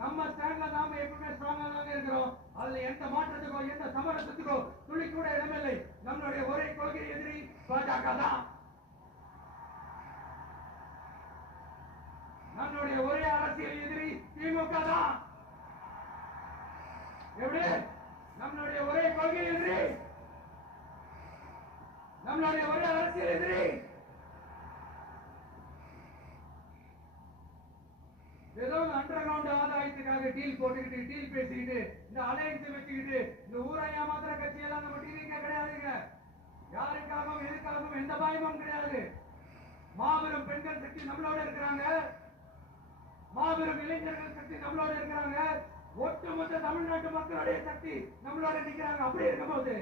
நம்ம ஸ்டாண்ட்ல நாம எப்பவுமே ஸ்ட்ராங்கா தான் இருக்கிறோம். அதுல எந்த மாற்றத்துக்கோ எந்த சமரசத்துக்கோ துளி கூட இடமில்லை. நம்மளுடைய ஒரே கொள்கை எதிரி பாஜக தான். நம்மளுடைய ஒரே அரசியல் எதிரி திமுக தான். எப்படி நம்மளுடைய ஒரே கொள்கை எதிரி, நம்மளுடைய ஒரே அரசியல் எதிரி ஏதோ அண்டர் கிரவுண்ட் ஆதாயத்துக்காக டீல் போட்டுக்கிட்டு டீல் பேசிக்கிட்டு இந்த அலையன்ஸ் வச்சுக்கிட்டு இந்த ஊரை ஏமாத்துற கட்சி எல்லாம் நம்ம டிவிங்க கிடையாதுங்க. யாருக்காகவும் எதுக்காகவும் எந்த பயமும் கிடையாது. மாபெரும் பெண்கள் சக்தி நம்மளோட இருக்கிறாங்க, மாபெரும் இளைஞர்கள் சக்தி நம்மளோட இருக்கிறாங்க, ஒட்டுமொத்த தமிழ்நாட்டு மக்களுடைய சக்தி நம்மளோட நிற்கிறாங்க. அப்படி இருக்கும்போது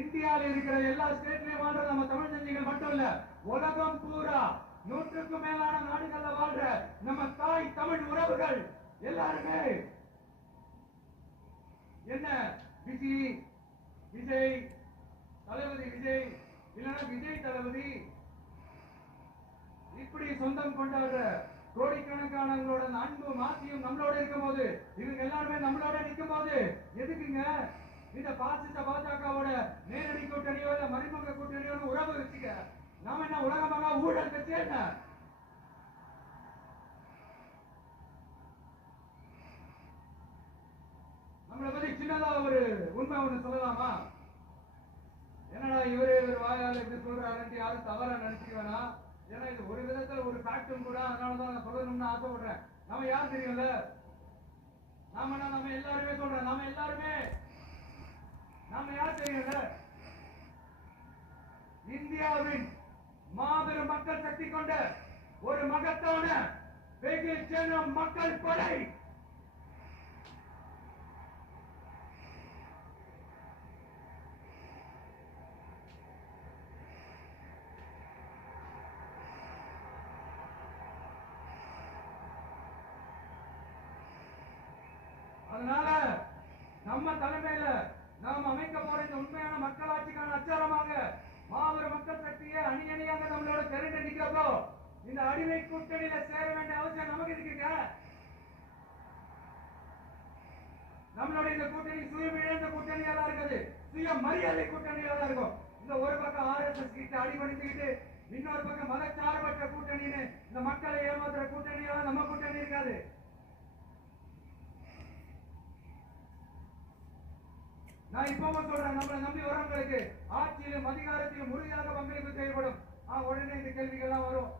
இந்தியாவில் இருக்கிற எல்லா ஸ்டேட்லயும் வாழ்ற நம்ம தமிழ் செஞ்சிகள் மட்டும் இல்ல, உலகம் பூரா 100க்கும் மேலான நாடுகள்ல வாழ்ற நம்ம தாய் தமிழ் உறவுகள் எல்லாருமே என்ன விஜய் தளபதி விஜய் இல்லைன்னா விஜய் தளபதி இப்படி சொந்தம் கொண்டாடுற கோடிக்கணக்கானவங்களோட அன்பு மாசியும் நம்மளோட இருக்கும் போது, இவங்க எல்லாருமே நம்மளோட நிற்கும் போது எதுக்குங்க இந்த பாசிச பாஜகவோட நேரடி கூட்டணியோ இல்ல மறைமுக கூட்டணியோ உறவு வச்சுக்க? நாம என்ன உலகமாக ஊழல் கட்சி என்ன? நம்மளை பத்தி சின்னதா ஒரு உண்மை ஒண்ணு சொல்லலாமா? என்னடா இவரு வாயால் இப்படி சொல்றாரு யாரும் தவறா நினைச்சுக்க வேணாம். ஏன்னா இது ஒரு விதத்துல ஒரு ஃபேக்டும் கூட, அதனாலதான் நான் சொல்லணும்னு ஆசைப்படுறேன். நம்ம யார் தெரியும்ல? நாம எல்லாருமே சொல்றேன், நாம எல்லாருமே நாம யார் தெரியும்ல? இந்தியாவின் மாபெரும் மக்கள் சக்தி கொண்ட ஒரு மகத்தான வெகுஜன மக்கள் படை. அதனால நம்ம தலைமையில நாம் அமைக்க போற இந்த உண்மையான மக்களாட்சிக்கான அச்சாரமாக மாபெரும் மக்கள் சக்தியை அணி அணியாக நம்மளோட திரண்டு நிற்கிறப்போ இந்த அடிமை கூட்டணியில சேர வேண்டிய அவசியம் நமக்கு இருக்குங்க. நம்மளுடைய இந்த கூட்டணி சுயமிழந்த கூட்டணியா இருக்குது, சுய மரியாதை கூட்டணியா தான் இருக்கும். இந்த ஒரு பக்கம் RSS கிட்ட அடிபணிச்சுக்கிட்டு இன்னொரு பக்கம் மதச்சார்பற்ற கூட்டணின்னு இந்த மக்களை ஏமாத்துற கூட்டணியால நம்ம கூட்டணி இருக்காது. நான் இப்பவும் சொல்றேன், நம்மளை நம்பி வரவங்களுக்கு ஆட்சியிலும் அதிகாரத்திலும் உறுதியாக பங்களிப்பு செயல்படும். உடனே இந்த கேள்விகள் எல்லாம் வரும்.